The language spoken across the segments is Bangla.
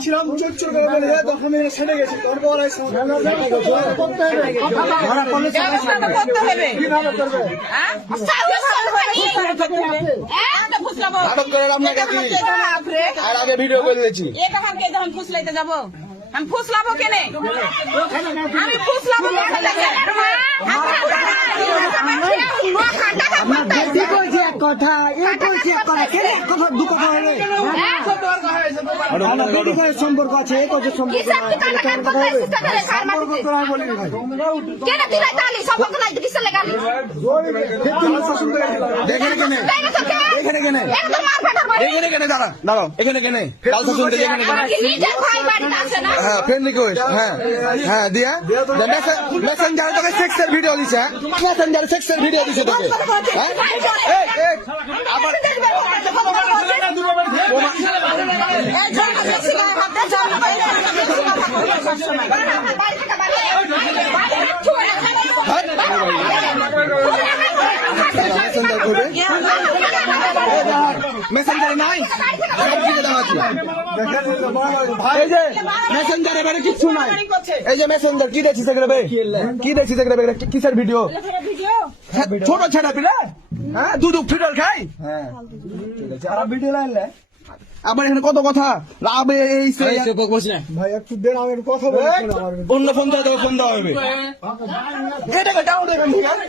ছিলাম চোর করে বলে তখন ছেড়ে গেছি তোর বড় আর আগে ভিডিও করে দিয়েছি ফুসলাইতে যাবো আমি ফুসলাবো কেনে আমি ফুসলাবো কথা দু কথা হবে সম্পর্ক আছে হ্যাঁ ফ্রেন্ড রিকোয়েস্ট হ্যাঁ হ্যাঁ দিয়া মেসেঞ্জারে তোকে সেক্সের ভিডিও দিছে মেসেঞ্জারে সেক্সের ভিডিও দিছে তোকে আবার মেসেঞ্জারে নাই মেসেঞ্জারে বেড়ে কিচ্ছু নাই এই যে মেসেঞ্জার কি দেখছিস কি দেখছিস কিসের ভিডিও ছোট ছেড়া পিলা হ্যাঁ দুধ ফিডল খাই হ্যাঁ ভিডিও লাইলে আবার এখানে কত কথা লাভ এই ভাই একটু দেন আমি কথা বলি অন্য ফোন দেওয়া ফোন দেওয়া হবে এটাকে ডাউন দেবেন ঠিক আছে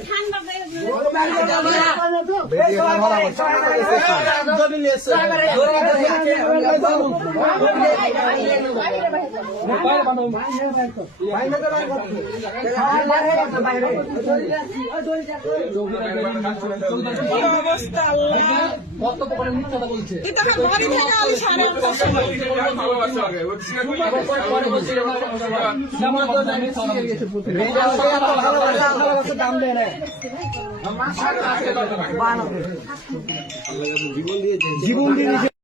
জীবন দিয়ে